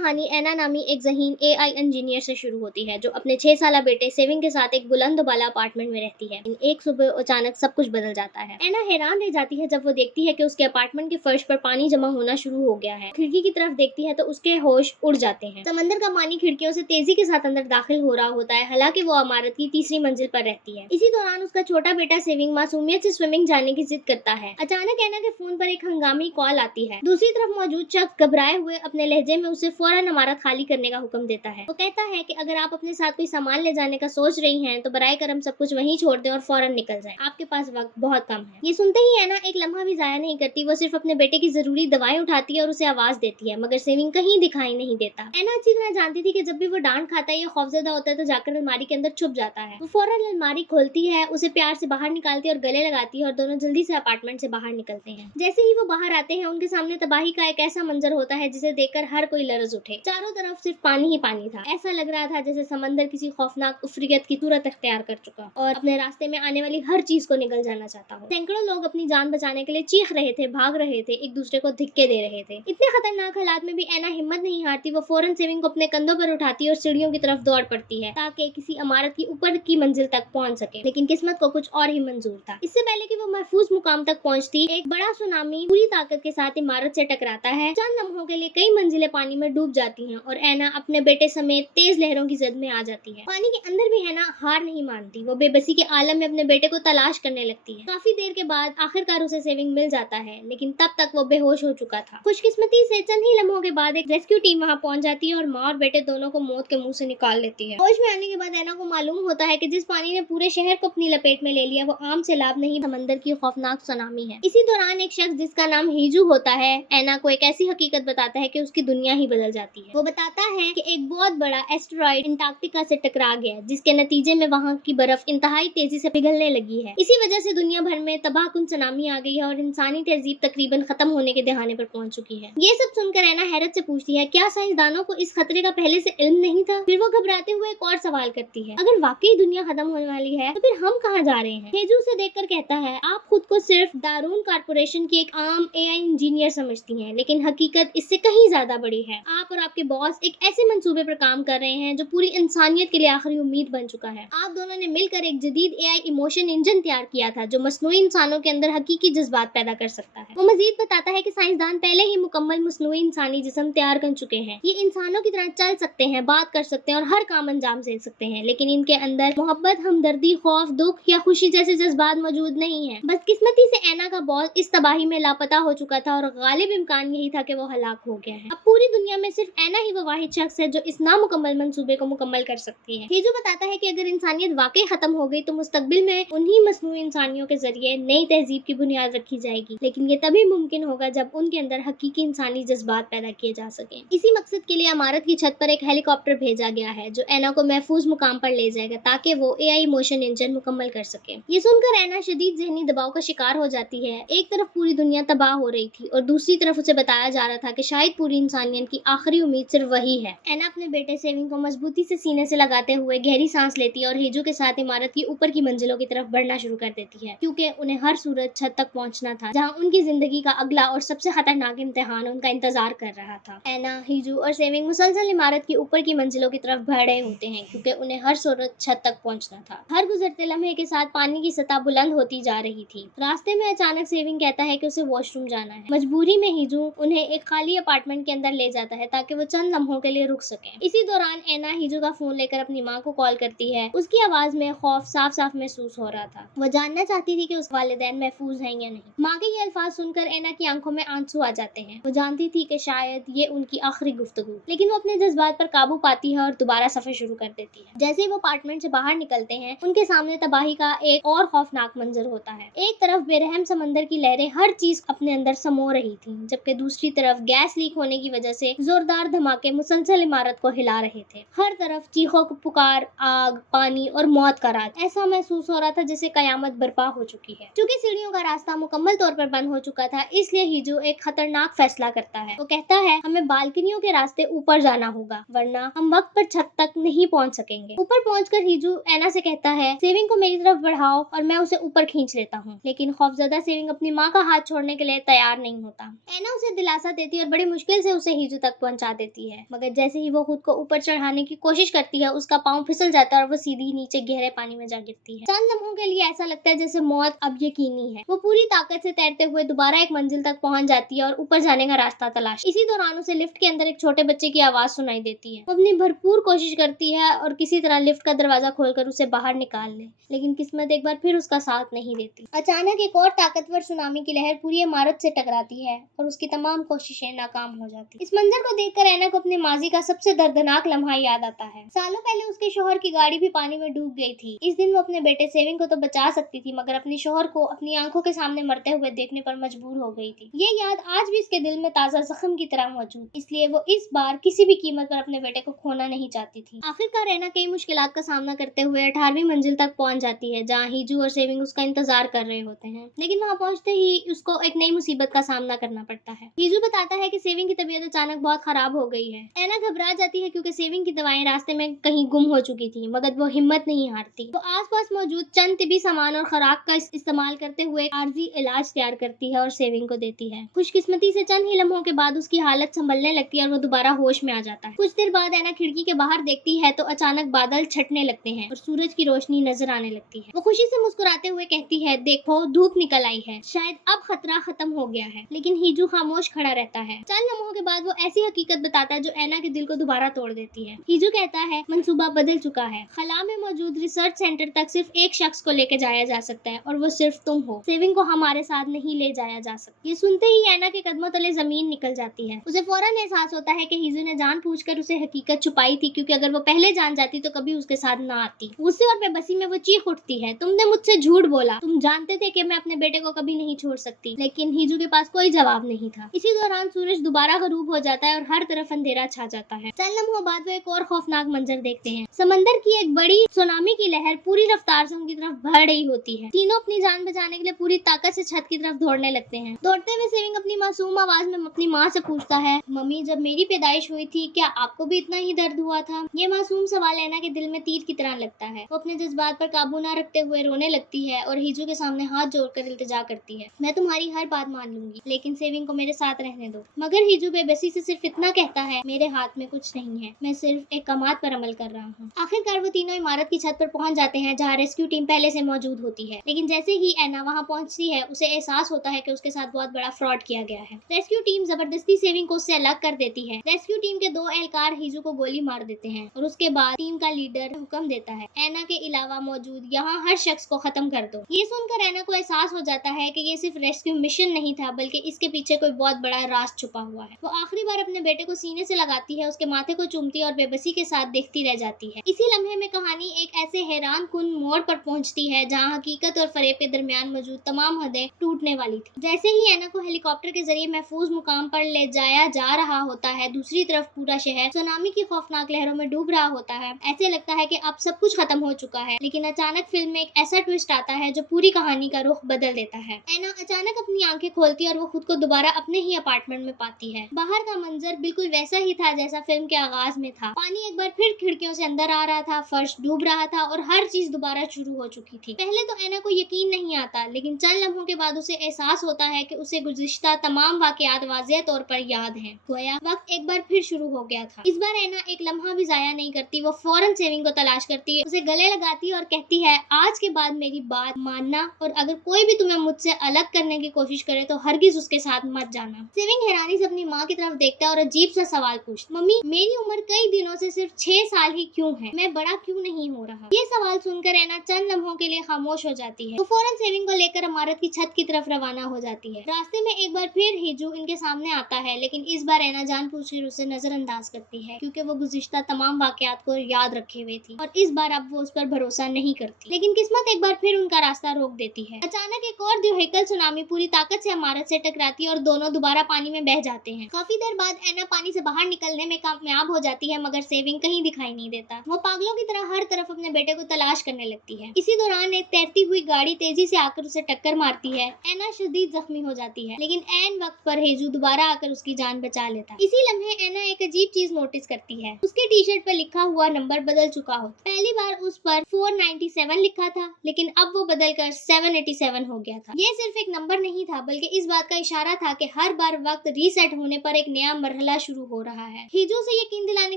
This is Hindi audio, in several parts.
कहानी ऐना नामी एक ज़हीन एआई इंजीनियर से शुरू होती है जो अपने 6 साला बेटे सेविंग के साथ एक बुलंद वाला अपार्टमेंट में रहती है। एक सुबह अचानक सब कुछ बदल जाता है। ऐना हैरान रह जाती है जब वो देखती है कि उसके अपार्टमेंट के फर्श पर पानी जमा होना शुरू हो गया है। खिड़की की तरफ देखती है तो उसके होश उड़ जाते हैं। समंदर का पानी खिड़कियों से तेजी के साथ अंदर दाखिल हो रहा होता है, हालांकि वो इमारत की तीसरी मंजिल पर रहती है। इसी दौरान उसका छोटा बेटा सेविंग मासूमियत से स्विमिंग जाने की जिद करता है। अचानक ऐना के फोन पर एक हंगामी कॉल आती है। दूसरी तरफ मौजूद शख्स घबराए हुए अपने लहजे में उसे फौरन इमारत खाली करने का हुक्म देता है। वो कहता है कि अगर आप अपने साथ कोई सामान ले जाने का सोच रही हैं तो बराए करम सब कुछ वहीं छोड़ दें और फौरन निकल जाएं। आपके पास वक्त बहुत कम है। ये सुनते ही ऐना एक लम्हा भी जाया नहीं करती। वो सिर्फ अपने बेटे की जरूरी दवाएं उठाती है और उसे आवाज देती है, मगर सेविंग कहीं दिखाई नहीं देता। ऐना अच्छी तरह जानती थी कि जब भी वो डांट खाता है या खौफजदा होता है तो जाकर अलमारी के अंदर छुप जाता है। वो फौरन अलमारी खोलती है, उसे प्यार से बाहर निकालती है और गले लगाती है और दोनों जल्दी से अपार्टमेंट से बाहर निकलते हैं। जैसे ही वो बाहर आते हैं उनके सामने तबाही का एक ऐसा मंजर होता है जिसे देखकर हर कोई लरज उठे। चारों तरफ सिर्फ पानी ही पानी था। ऐसा लग रहा था जैसे समंदर किसी खौफनाक उफरियत की सूरत अख्तियार कर चुका और अपने रास्ते में आने वाली हर चीज को निगल जाना चाहता हो। सैकड़ों लोग अपनी जान बचाने के लिए चीख रहे थे, भाग रहे थे, एक दूसरे को धिक्के दे रहे थे। इतने खतरनाक हालात में भी ऐना हिम्मत नहीं हारती। वो फौरन सेविंग को अपने कंधों पर उठाती और सीढ़ियों की तरफ दौड़ पड़ती है ताकि किसी इमारत की ऊपर की मंजिल तक पहुंच सके, लेकिन किस्मत को कुछ और ही मंजूर था। इससे पहले कि वो महफूज मुकाम तक पहुंचती, एक बड़ा सुनामी पूरी ताकत के साथ इमारत से टकराता है। चंद लम्हों के लिए कई मंजिलें पानी में डूब जाती हैं और ऐना अपने बेटे समेत तेज लहरों की जद में आ जाती है। पानी के अंदर भी ऐना हार नहीं मानती। वो बेबसी के आलम में अपने बेटे को तलाश करने लगती है। काफी देर के बाद आखिरकार उसे सेविंग मिल जाता है, लेकिन तब तक वो बेहोश हो चुका था। खुशकिस्मती से चंद ही लम्हों के बाद एक रेस्क्यू टीम वहां पहुंच जाती है और माँ और बेटे दोनों को मौत के मुंह से निकाल लेती है। होश में आने के बाद ऐना को मालूम होता है कि जिस पानी ने पूरे शहर को अपनी लपेट में ले लिया वो आम सैलाब नहीं, समंदर की खौफनाक सुनामी है। इसी दौरान एक शख्स जिसका नाम हीजू होता है ऐना को एक ऐसी हकीकत बताता है कि उसकी दुनिया ही बदल जाती है। वो बताता है कि एक बहुत बड़ा एस्टेरॉयड अंटार्कटिका से टकरा गया, जिसके नतीजे में वहां की बर्फ इंतहाई तेजी से पिघलने लगी है। इसी वजह से दुनिया भर में तबाहकुन सुनामी आ गई है और इंसानी तहजीब तकरीबन खत्म होने के दहाने पर पहुंच चुकी है। ये सब सुनकर ऐना हैरत से पूछती है, क्या साइंसदानों को इस खतरे का पहले से इल्म नहीं था? फिर वो घबराते हुए एक और सवाल करती है, अगर वाकई दुनिया खत्म होने वाली है तो फिर हम कहाँ जा रहे हैं? हेजू उसे देखकर कहता है, आप खुद को सिर्फ दारून कारपोरेशन की एक आम एआई इंजीनियर समझती हैं, लेकिन हकीकत इससे कहीं ज्यादा बड़ी है। आप और आपके बॉस एक ऐसे मंसूबे पर काम कर रहे हैं जो पूरी इंसानियत के लिए आखिरी उम्मीद बन चुका है। आप दोनों ने मिलकर एक जदीद एआई इमोशन इंजन तैयार किया था जो मसनूई इंसानों के अंदर हकीकी जज्बात पैदा कर सकता है। वो मजीद बताता है कि साइंसदान पहले ही मुकम्मल मसनूई इंसानी जिस्म तैयार कर चुके हैं। ये इंसानों की तरह चल सकते हैं, बात कर सकते हैं और हर काम अंजाम दे सकते हैं, लेकिन इनके अंदर मोहब्बत, हमदर्दी, खौफ, दुख या खुशी जैसे जज्बात मौजूद नहीं है। बदकिस्मती से ऐना का बॉस इस तबाही में लापता हो चुका था और गालिब इम्कान यही था कि वो हलाक हो गया है। अब पूरी दुनिया में सिर्फ ऐना ही वो वाहिद शख्स है जो इस नामुकम्मल मंसूबे को मुकम्मल कर सकती है। हीजू बताता है कि अगर इंसानियत वाकई खत्म हो गई तो मुस्तकबिल में उन्हीं मसनूई इंसानियों के जरिए नई तहजीब की बुनियाद रखी जाएगी, लेकिन ये तभी मुमकिन होगा जब उनके अंदर हकीकी इंसानी जज्बात पैदा किए जा सके। इसी मकसद के लिए इमारत की छत पर एक हेलीकॉप्टर भेजा गया है जो ऐना को महफूज मुकाम पर ले जाएगा ताकि वो एआई मोशन इंजन मुकम्मल कर सके। ये सुनकर ऐना शदीद ज़हनी दबाव का शिकार हो जाती है। एक तरफ पूरी दुनिया तबाह हो रही थी और दूसरी तरफ उसे बताया जा रहा था कि शायद पूरी इंसानियत की आखिरी उम्मीद सिर्फ वही है। ऐना अपने बेटे सेविंग को मजबूती से सीने से लगाते हुए गहरी सांस लेती है और हीजू के साथ इमारत की ऊपर की मंजिलों की तरफ बढ़ना शुरू कर देती है, क्योंकि उन्हें हर सूरत छत तक पहुंचना था जहां उनकी जिंदगी का अगला और सबसे खतरनाक इम्तिहान उनका इंतजार कर रहा था। ऐना, हीजू और सेविंग मुसलसल इमारत की ऊपर की मंजिलों की तरफ बढ़ रहे होते हैं क्योंकि उन्हें हर सूरत छत तक पहुंचना था। हर गुजरते लम्हे के साथ पानी की सतह बुलंद होती जा रही थी। रास्ते में अचानक सेविंग कहता है कि उसे वॉशरूम जाना है। मजबूरी में हीजू उन्हें एक खाली अपार्टमेंट के अंदर ले जाता है ताकि वो चंद लम्हों के लिए रुक सके। इसी दौरान ऐना हीजू का फोन लेकर अपनी माँ को कॉल करती है। उसकी आवाज में खौफ साफ साफ महसूस हो रहा था। वो जानना चाहती थी कि उसके वालिदैन महफूज हैं या नहीं। माँ के ये अल्फाज सुनकर ऐना की आंखों में आंसू आ जाते हैं। वो जानती थी कि शायद ये उनकी आखिरी गुफ्तगू, लेकिन वो अपने जज्बात पर काबू पाती है और दोबारा सफर शुरू कर देती है। जैसे ही वो अपार्टमेंट से बाहर निकलते हैं उनके सामने तबाही का एक और खौफनाक मंजर होता है। एक तरफ बेरहम समंदर की लहरें हर चीज अपने अंदर समो रही थी, जबकि दूसरी तरफ गैस लीक होने की वजह से जोरदार धमाके मुसलसल इमारत को हिला रहे थे। हर तरफ चीखों की पुकार, आग, पानी और मौत का राज। ऐसा महसूस हो रहा था जैसे कयामत बर्पा हो चुकी है। क्योंकि सीढ़ियों का रास्ता मुकम्मल तौर पर बंद हो चुका था, इसलिए हीजू एक खतरनाक फैसला करता है। वो कहता है, हमें बालकनियों के रास्ते ऊपर जाना होगा, वरना हम वक्त पर छत तक नहीं पहुंच सकेंगे। ऊपर पहुंचकर हीजू ऐना से कहता है, सेविंग को मेरी तरफ बढ़ाओ और मैं उसे ऊपर खींच लेता हूँ। लेकिन खौफजदा सेविंग अपनी माँ का हाथ छोड़ने के लिए तैयार नहीं होता। ऐना उसे दिलासा देती और बड़ी मुश्किल से उसे हीजू तक पहुंचा देती है, मगर जैसे ही वो खुद को ऊपर चढ़ाने की कोशिश करती है उसका पाँव फिसल जाता है और वो सीधी नीचे गहरे पानी में जा गिरती है। चंद लम्हों के लिए ऐसा लगता है जैसे मौत अब यकीनी है। वो पूरी ताकत से तैरते हुए दोबारा एक मंजिल तक पहुंच जाती है और ऊपर जाने का रास्ता तलाश। इसी दौरान उसे लिफ्ट के अंदर एक छोटे बच्चे की आवाज सुनाई देती है। वो अपनी भरपूर कोशिश करती है और किसी तरह लिफ्ट का दरवाजा खोलकर उसे बाहर निकाल ले, लेकिन किस्मत एक बार फिर उसका साथ नहीं देती। अचानक एक और ताकतवर सुनामी की लहर पूरी इमारत से टकराती है और उसकी तमाम कोशिशें नाकाम हो जाती। इस मंजर को देखकर ऐना को अपने माजी का सबसे दर्दनाक लम्हा याद आता है। सालों पहले उसके शौहर की गाड़ी भी पानी में डूब गई थी। इस दिन वो अपने बेटे सेविंग को तो बचा सकती थी, मगर अपने शौहर को अपनी आंखों के सामने मरते हुए देखने पर मजबूर हो गई थी। ये याद आज भी इसके दिल में ताजा जख्म की तरह मौजूद, इसलिए वो इस बार किसी भी कीमत पर अपने बेटे को खोना नहीं चाहती थी। आखिरकार ऐना कई मुश्किलात का सामना करते हुए 18वीं मंजिल तक पहुंच जाती है, जहाँ हीजू और सेविंग उसका इंतजार कर रहे होते हैं। लेकिन वहाँ पहुंचते ही उसको एक नई मुसीबत का सामना करना पड़ता है। हीजू बताता है कि सेविंग की तबीयत अचानक बहुत खराब हो गई है। ऐना घबरा जाती है क्योंकि सेविंग की दवाएं रास्ते में कहीं गुम हो चुकी थी, मगर वो हिम्मत नहीं हारती। वो आसपास मौजूद चंद तिबी सामान और खुराक का इस्तेमाल करते हुए आर्जी इलाज तैयार करती है और सेविंग को देती है। खुशकिस्मती से चंद ही लम्हों के बाद उसकी हालत संभलने लगती है और वो दोबारा होश में आ जाता है। कुछ देर बाद ऐना खिड़की के बाहर देखती है तो अचानक बादल छटने लगते हैं और सूरज की रोशनी नजर आने लगती है। वो खुशी से मुस्कुराते हुए कहती है, देखो धूप निकल आई है, शायद अब खतरा खत्म हो गया है। लेकिन हीजू खामोश खड़ा रहता है। चंद लम्हों के बाद वो ऐसी हकीकत बताता है जो ऐना के दिल को दोबारा तोड़ देती है। हीजू कहता है, मंसूबा बदल चुका है। खला में मौजूद रिसर्च सेंटर तक सिर्फ एक शख्स को लेकर जाया जा सकता है और वो सिर्फ तुम हो। सेविंग को हमारे साथ नहीं ले जाया जा सकता। ये सुनते ही ऐना के कदमों तले जमीन निकल जाती है। उसे फौरन एहसास होता है कि हीजू ने जानबूझकर उसे हकीकत छुपाई थी, क्योंकि अगर वो पहले जान जाती तो कभी उसके साथ ना आती। गुस्से और बेबसी में वो चीख उठती है, तुमने मुझसे झूठ बोला, तुम जानते थे कि मैं अपने बेटे को कभी नहीं छोड़ सकती। लेकिन हीजू के पास कोई जवाब नहीं था। इसी दौरान सूरज दोबारा गरूब हो जाता है और हर तरफ अंधेरा छा जाता है। चंद लम्हों बाद वो एक और खौफनाक मंजर देखते हैं। समंदर की एक बड़ी सुनामी की लहर पूरी रफ्तार से उनकी तरफ बढ़ रही होती है। तीनों अपनी जान बचाने के लिए पूरी ताकत से छत की तरफ दौड़ने लगते हैं। दौड़ते हुए सेविंग अपनी मासूम आवाज में अपनी माँ से पूछता है, मम्मी जब मेरी पैदाइश हुई थी क्या आपको भी इतना ही दर्द हुआ था? ये मासूम सवाल ऐना के दिल में तीर की तरह लगता है। वो अपने जज्बात पर काबू न रखते हुए रोने लगती है और हीजू के सामने हाथ जोड़कर इल्तिजा करती है, मैं तुम्हारी हर बात मान लूंगी, लेकिन सेविंग को मेरे साथ रहने दो। मगर हीजू बेबसी से सिर्फ इतना कहता है, मेरे हाथ में कुछ नहीं है, मैं सिर्फ एक कमात पर अमल कर रहा हूँ। आखिरकार वो तीनों इमारत की छत पर पहुंच जाते हैं, जहाँ रेस्क्यू टीम पहले से मौजूद होती है। लेकिन जैसे ही ऐना वहाँ पहुंचती है उसे एहसास होता है कि उसके साथ बहुत बड़ा फ्रॉड किया गया है। रेस्क्यू टीम जबरदस्ती सेविंग को उससे अलग कर देती है। रेस्क्यू टीम के 2 एहलकार हीजू को गोली मार देते हैं और उसके बाद टीम का लीडर हुक्म देता है, ऐना के अलावा मौजूद यहाँ हर शख्स को खत्म कर दो। ये सुनकर ऐना को एहसास हो जाता है कि ये सिर्फ रेस्क्यू मिशन नहीं था, बल्कि इसके पीछे कोई बहुत बड़ा राज छुपा हुआ है। वो आखिरी बार अपने बेटे को सीने से लगाती है, उसके माथे को चूमती और बेबसी के साथ देखती रह जाती है। इसी लम्हे में कहानी एक ऐसे हैरान कुन मोड़ पर पहुंचती है जहाँ हकीकत और फरेब के दरमियान मौजूद तमाम हदें टूटने वाली थी। जैसे ही ऐना को हेलीकॉप्टर के जरिए महफूज मुकाम पर ले जाया जा रहा होता है, दूसरी तरफ पूरा शहर सुनामी की खौफनाक लहरों में डूब रहा होता है। ऐसे लगता है कि अब सब कुछ खत्म हो चुका है, लेकिन अचानक फिल्म में एक ऐसा ट्विस्ट आता है जो पूरी कहानी का रुख बदल देता है। ऐना अचानक अपनी आंखें खोलती है और वो खुद को दोबारा अपने ही अपार्टमेंट में पाती है। बाहर का मंजर बिल्कुल वैसा ही था जैसा फिल्म के आगाज में था। पानी एक बार फिर खिड़कियों से अंदर आ रहा था, फर्श डूब रहा था और हर चीज दोबारा शुरू हो चुकी थी। पहले तो ऐना को यकीन नहीं आता, लेकिन चंद लम्हों के बाद उसे एहसास होता है कि उसे गुज़िश्ता तमाम वाकयात वाज़ेह तौर पर याद हैं। गोया वक्त एक बार फिर शुरू हो गया था। इस बार ऐना एक लम्हा भी जाया नहीं करती। वो फौरन सेविंग को तलाश करती है, उसे गले लगाती है और कहती है, आज के बाद मेरी बात मानना और अगर कोई भी तुम्हें मुझसे अलग करने की कोशिश करे तो हरगिज उसके साथ मत जाना। सेविंग हैरानी से अपनी माँ की तरफ देखता है और अजीब सा सवाल पूछता, मम्मी मेरी उम्र कई दिनों से सिर्फ 6 साल ही क्यों है? मैं बड़ा क्यों नहीं हो रहा? ये सवाल सुनकर ऐना चंद लम्हों के लिए खामोश हो जाती है। वो फौरन सेविंग को लेकर इमारत की छत की तरफ रवाना हो जाती है। रास्ते में एक बार फिर हीजू इनके सामने आता है, लेकिन इस बार ऐना जानबूझकर उसे नजरअंदाज करती है, क्योंकि वो गुज़िश्ता तमाम वाकयात को याद रखे हुए थी और इस बार अब वो उस पर भरोसा नहीं करती। लेकिन किस्मत एक बार फिर उनका रास्ता रोक देती है। अचानक एक और व्हीकल सुनामी पूरी ताकत से इमारत से टकराती है और दोनों दोबारा पानी में बह जाते हैं। काफी देर बाद ऐना पानी से बाहर निकलने में कामयाब हो जाती है, मगर सेविंग कहीं दिखाई नहीं देता। वो पागलों की तरह हर तरफ अपने बेटे को तलाश करने लगती है। इसी दौरान एक तैरती हुई गाड़ी तेजी से आकर उसे टक्कर मारती है। ऐना शदीद जख्मी हो जाती है, लेकिन ऐन वक्त पर हीजू दोबारा आकर उसकी जान बचा लेता है। इसी लम्हे ऐना एक अजीब चीज नोटिस करती है। उसके टी शर्ट पर लिखा हुआ नंबर बदल चुका होता। पहली बार उस पर 497 लिखा था, लेकिन अब वो बदलकर 787 हो गया था। ये सिर्फ एक नंबर नहीं था, बल्कि इस बात का इशारा था कि हर बार वक्त रीसेट होने पर एक नया मरहला मरहला शुरू हो रहा है। हीजो से यकीन दिलाने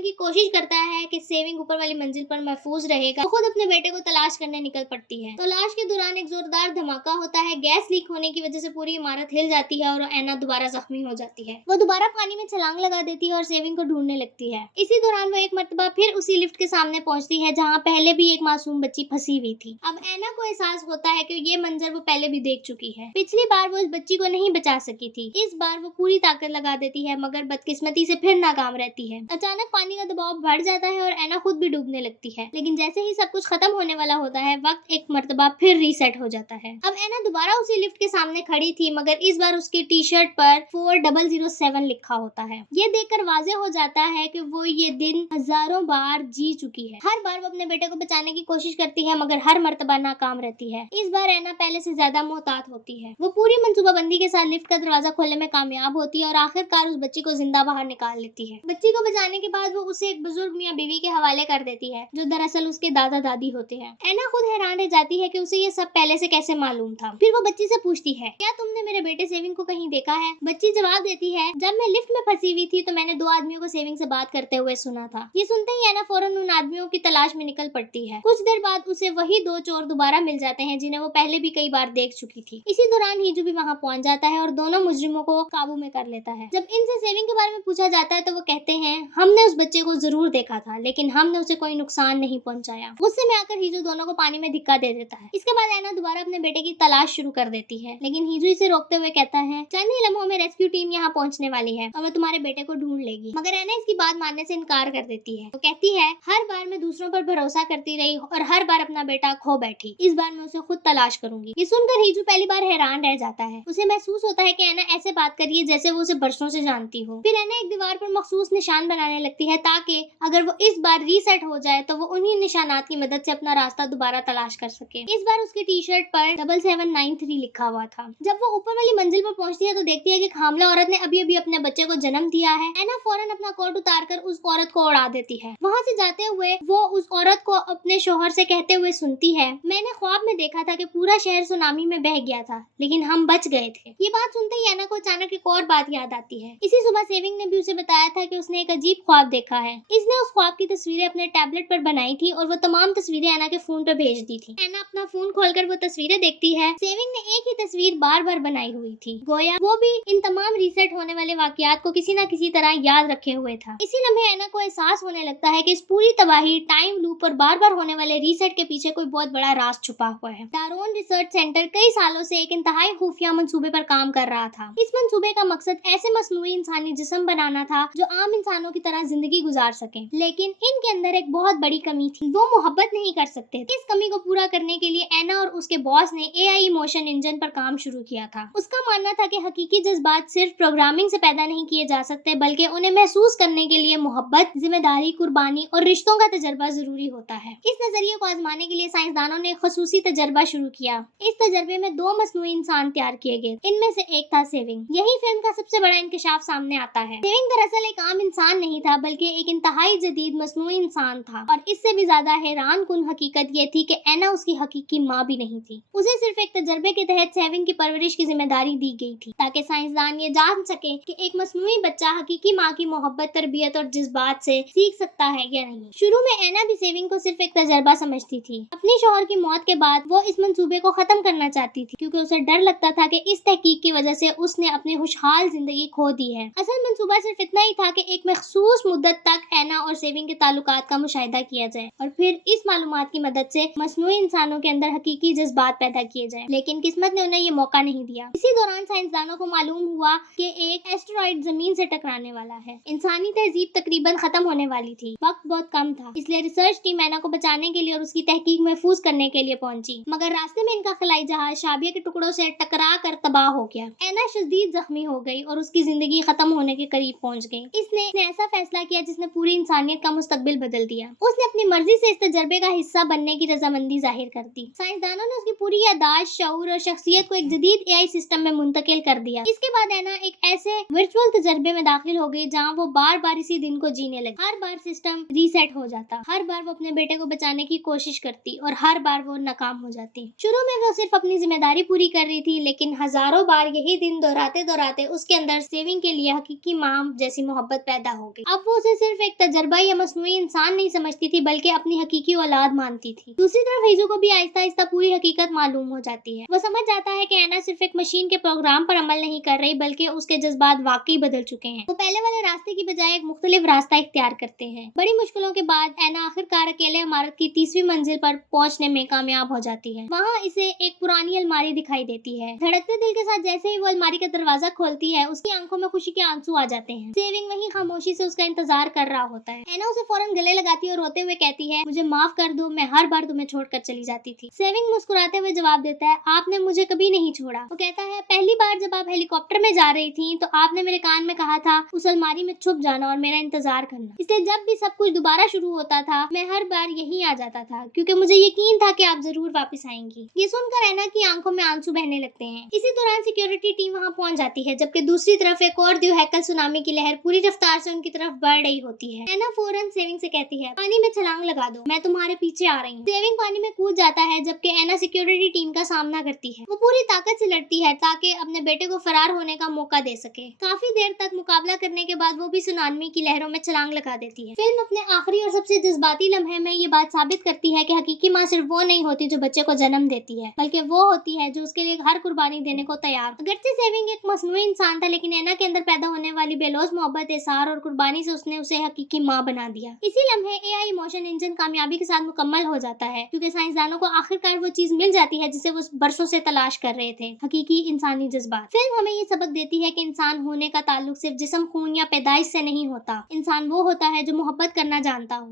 की कोशिश करता है कि सेविंग ऊपर वाली मंजिल पर महफूज रहेगा। वो खुद अपने बेटे को तलाश करने निकल पड़ती है। तलाश के दौरान एक जोरदार धमाका होता है। गैस लीक होने की वजह से पूरी इमारत हिल जाती है और एना दोबारा जख्मी हो जाती है। वो दोबारा पानी में छलांग लगा देती है और सेविंग को ढूंढने लगती है। इसी दौरान वो एक मर्तबा फिर उसी लिफ्ट के सामने पहुंचती है जहाँ पहले भी एक मासूम बच्ची फंसी हुई थी। अब एना को एहसास होता है कि ये मंजर वो पहले भी देख चुकी है। पिछली बार वो इस बच्ची को नहीं बचा सकी थी। इस बार वो पूरी ताकत लगा देती है मगर बदकिस्मती से फिर नाकाम रहती है। अचानक पानी का दबाव बढ़ जाता है और एना खुद भी डूबने लगती है। लेकिन जैसे ही सब कुछ खत्म होने वाला होता है वक्त एक मर्तबा फिर रीसेट हो जाता है। अब एना दोबारा उसी लिफ्ट के सामने खड़ी थी मगर इस बार उसकी टी शर्ट पर 4007 लिखा होता है। ये देखकर वाजे हो जाता है कि वो ये दिन हजारों बार जी चुकी है। हर बार वो अपने बेटे को बचाने की कोशिश करती है मगर हर मर्तबा नाकाम रहती है। इस बार एना पहले से ज्यादा मोहतात होती है। वो पूरी मंसूबाबंदी के साथ लिफ्ट का दरवाजा खोलने में कामयाब होती है और आखिरकार उस बच्ची को जिंदा बाहर निकाल लेती है। बच्ची को बचाने के बाद वो उसे एक बुजुर्ग मियां बीवी के हवाले कर देती है जो दरअसल उसके दादा दादी होते हैं। एना खुद हैरान रह जाती है कि उसे ये सब पहले से कैसे मालूम था। फिर वो बच्ची से पूछती है, क्या तुमने मेरे बेटे सेविंग को कहीं देखा है? बच्ची जवाब देती है, जब मैं लिफ्ट में फंसी हुई थी तो मैंने 2 आदमियों को सेविंग से बात करते हुए सुना था। ये सुनते ही एना फौरन उन आदमियों की तलाश में निकल पड़ती है। कुछ देर बाद उसे वही 2 चोर दोबारा मिल जाते हैं जिन्हें वो पहले भी कई बार देख चुकी थी। इसी दौरान हीजू भी वहाँ पहुँच जाता है और दोनों मुजरिमों को काबू में कर लेता है। जब इनसे सेविंग के बारे में पूछा जाता है तो वो कहते हैं, हमने उस बच्चे को जरूर देखा था लेकिन हमने उसे कोई नुकसान नहीं पहुंचाया। गुस्से में आकर हीजू दोनों को पानी में धिक्का दे देता है। इसके बाद एना दोबारा अपने बेटे की तलाश शुरू कर देती है लेकिन हीजू इसे रोकते हुए कहता है, चंद ही लम्हों में रेस्क्यू टीम यहाँ पहुँचने वाली है और वो तुम्हारे बेटे को ढूंढ लेगी। मगर एना इसकी बात मानने से इनकार कर देती है। वो कहती है, हर बार मैं दूसरों पर भरोसा करती रही और हर बार अपना बेटा खो बैठी। इस बार मैं उसे खुद तलाश करूंगी। ये सुनकर हीजू पहली बार हैरान रह जाता है। उसे महसूस होता है कि एना ऐसे बात कर रही है जैसे वो उसे बरसों से जानती हो। फिर एना एक दीवार पर मखसूस निशान बनाने लगती है ताकि अगर वो इस बार रीसेट हो जाए तो वो उन्हीं निशानात की मदद से अपना रास्ता दोबारा तलाश कर सके। इस बार उसकी टी शर्ट पर 7793 लिखा हुआ था। जब वो ऊपर वाली मंजिल पर पहुंचती है तो देखती है कि हामला औरत ने अभी अभी अपने बच्चे को जन्म दिया है। एना फौरन अपना कोट उतारकर उस औरत को उड़ा देती है। वहाँ से जाते हुए वो उस औरत को अपने शोहर से कहते हुए सुनती है, मैंने ख्वाब में देखा था कि पूरा शहर सुनामी में बह गया था लेकिन हम बच गए थे। ये बात सुनते ही एना को अचानक एक और बात याद आती है। इसी सुबह सेविंग ने भी उसे बताया था कि उसने एक अजीब ख्वाब देखा है। इसने उस ख्वाब की तस्वीरें अपने टैबलेट पर बनाई थी और वो तमाम तस्वीरें एना के फोन पर भेज दी थी। एना अपना फोन खोलकर वो तस्वीरें देखती है। सेविंग ने एक ही तस्वीर बार बार बनाई हुई थी, गोया वो भी इन तमाम रीसेट होने वाले वाकयात को किसी न किसी तरह याद रखे हुए था। इसी लम्हे एना को एहसास होने लगता है कि इस पूरी तबाही, टाइम लूप और बार बार होने वाले रीसेट के पीछे कोई बहुत बड़ा राज छुपा हुआ है। डारोन रिसर्च सेंटर कई सालों से एक इंतहाई खुफिया मंसूबे पर काम कर रहा था। इस मंसूबे का मकसद ऐसे मसनूई इंसानी जिस्म बनाना था जो आम इंसानों की तरह जिंदगी गुजार सके, लेकिन इनके अंदर एक बहुत बड़ी कमी थी, वो मोहब्बत नहीं कर सकते। इस कमी को पूरा करने के लिए एना और उसके बॉस ने AI इमोशन इंजन पर काम शुरू किया था। उसका मानना था कि हकीकी जज्बात सिर्फ प्रोग्रामिंग से पैदा नहीं किए जा सकते बल्कि उन्हें महसूस करने के लिए मोहब्बत, जिम्मेदारी, कुर्बानी और रिश्तों का तजर्बा जरूरी होता है। इस नजरिए को आजमाने के लिए साइंसदानों ने एक खसूसी तजर्बा शुरू किया। इस तजर्बे में 2 मसनूई इंसान तैयार किए गए। इनमें से एक था सेविंग। यही फिल्म का सबसे बड़ा इंकशाफ सामने आता है। सेविंग दरअसल एक आम इंसान नहीं था बल्कि एक इंतहाई जदीद मसनूई इंसान था और इससे भी ज्यादा हैरान कुन हकीकत ये थी कि एना उसकी हकीकी माँ भी नहीं थी। उसे सिर्फ एक तजर्बे के तहत सेविंग की परवरिश की जिम्मेदारी दी गई थी ताकि साइंसदान ये जान सके कि एक मसनूई बच्चा हकीकी माँ की मोहब्बत, तरबियत और जज्बात से सीख सकता है या नहीं। शुरू में एना भी सेविंग को सिर्फ एक तजर्बा समझती थी। अपने शौहर की मौत के बाद वो इस मंसूबे को खत्म करना चाहती थी क्योंकि उसे डर लगता था कि इस तहकीक की वजह से उसने अपनी खुशहाल जिंदगी खो दी है। असल मंसूबा सिर्फ इतना ही था कि एक मखसूस मुद्दत तक एना और सेविंग के ताल्लुकात का मुशाहिदा किया जाए और फिर इस मालूमात की मदद से मसनूई इंसानों के अंदर हकीकी जज्बात पैदा किए जाए, लेकिन किस्मत ने उन्हें ये मौका नहीं दिया। इसी दौरान साइंसदानों को मालूम हुआ कि एक एस्टेरॉइड जमीन से टकराने वाला है। इंसानी तहजीब तकरीबन खत्म होने वाली थी, वक्त बहुत कम था, इसलिए रिसर्च टीम एना को बचाने के लिए और उसकी तहकीक महफूज करने के लिए पहुंची। मगर रास्ते में इनका खलाई जहाज शाबिया के टुकड़ों से टकरा कर तबाह हो गया। एना शदीद जख्मी हो गई और उसकी जिंदगी खत्म होने के करीब पहुंच गई। इसने ऐसा फैसला किया जिसने पूरी इंसानियत इंसानियत का मुस्तकबिल बदल दिया। उसने अपनी मर्जी से इस तजर्बे का हिस्सा बनने की रजामंदी जाहिर कर दी। साइंसदानों ने उसकी पूरी यादाश्त, शऊर और शख्सियत को एक जदीद AI सिस्टम में मुंतकिल कर दिया। इसके बाद एना एक ऐसे वर्चुअल तजर्बे में दाखिल हो गई जहाँ वो बार बार इसी दिन को जीने लगी। हर बार सिस्टम रीसेट हो जाता, हर बार वो अपने बेटे को बचाने की कोशिश करती और हर बार वो नाकाम हो जाती। शुरू में वो सिर्फ अपनी जिम्मेदारी पूरी कर रही थी, लेकिन हजारों बार यही दिन दोहराते दोहराते उसके अंदर सेविंग के लिए हकीकी माँ जैसी मोहब्बत पैदा हो गई। अब वो उसे सिर्फ एक तजर्बा या मसनूई इंसान नहीं समझती थी, बल्कि अपनी हकीकी औलाद मानती थी। दूसरी तरफ हिजू को भी आहिस्ता आहिस्ता पूरी हकीकत मालूम हो जाती है। वो समझ जाता है कि एना सिर्फ एक मशीन के प्रोग्राम पर अमल नहीं कर रही, बल्कि उसके जज्बात वाकई बदल चुके हैं। वो पहले वाले रास्ते की बजाय एक मुख्तलिफ रास्ता इख्तियार करते हैं। बड़ी मुश्किलों के बाद एना आखिरकार अकेले इमारत की 30वीं मंजिल पर पहुंचने में कामयाब हो जाती है। वहाँ इसे एक पुरानी अलमारी दिखाई देती है। धड़कते दिल के साथ जैसे ही वो अलमारी का दरवाजा खोलती है, उसकी आंखों में खुशी के आंसू आ जाते हैं। सेविंग वहीं खामोशी से उसका इंतजार कर रहा होता है। एना उसे फौरन गले लगाती है और रोते हुए कहती है, मुझे माफ कर दो, मैं हर बार तुम्हें छोड़कर चली जाती थी। सेविंग मुस्कुराते हुए जवाब देता है, आपने मुझे कभी नहीं छोड़ा। वो कहता है, पहली बार जब आप हेलीकॉप्टर में जा रही थी तो आपने मेरे कान में कहा था उस अलमारी में छुप जाना और मेरा इंतजार करना। इसलिए जब भी सब कुछ दोबारा शुरू होता था, मैं हर बार यहीं आ जाता था, क्योंकि मुझे यकीन था कि आप जरूर वापस आएंगी। ये सुनकर एना की आंखों में आंसू बहने लगते हैं। इसी दौरान सिक्योरिटी टीम वहाँ पहुंच जाती है, जबकि दूसरी तरफ एक और द्विहैकल सुनामी की लहर पूरी रफ्तार से उनकी तरफ बढ़ रही होती है। एना फौरन सेविंग से कहती है, पानी में छलांग लगा दो, मैं तुम्हारे पीछे आ रही हूँ। सेविंग पानी में कूद जाता है, जबकि एना सिक्योरिटी टीम का सामना करती है। वो पूरी ताकत से लड़ती है ताकि अपने बेटे को फरार होने का मौका दे सके। काफी देर तक मुकाबला करने के बाद वो भी सुनामी की लहरों में छलांग लगा देती है। फिल्म अपने आखिरी और सबसे जज्बाती लम्हे में ये बात साबित करती है कि हकीकी माँ सिर्फ वो नहीं होती जो बच्चे को जन्म देती है, बल्कि वो होती है जो उसके लिए हर कुर्बानी देने को तैयार। अगरचे सेविंग एक मसनूई इंसान था, लेकिन एना के अंदर पैदा होने वाली बेलौस मोहब्बत, एहसार और कुर्बानी से उसने उसे हकीकी माँ बना दिया। इसी लम्हे AI इमोशन इंजन कामयाबी के साथ मुकम्मल हो जाता है, क्योंकि साइंसदानों को आखिरकार वो चीज मिल जाती है जिसे वो बरसों से तलाश कर रहे थे, हकीकी इंसानी जज्बात। फिल्म हमें ये सबक देती है कि इंसान होने का ताल्लुक सिर्फ जिस्म, खून या पैदाइश से नहीं होता। इंसान वो होता है जो मोहब्बत करना जानता हो,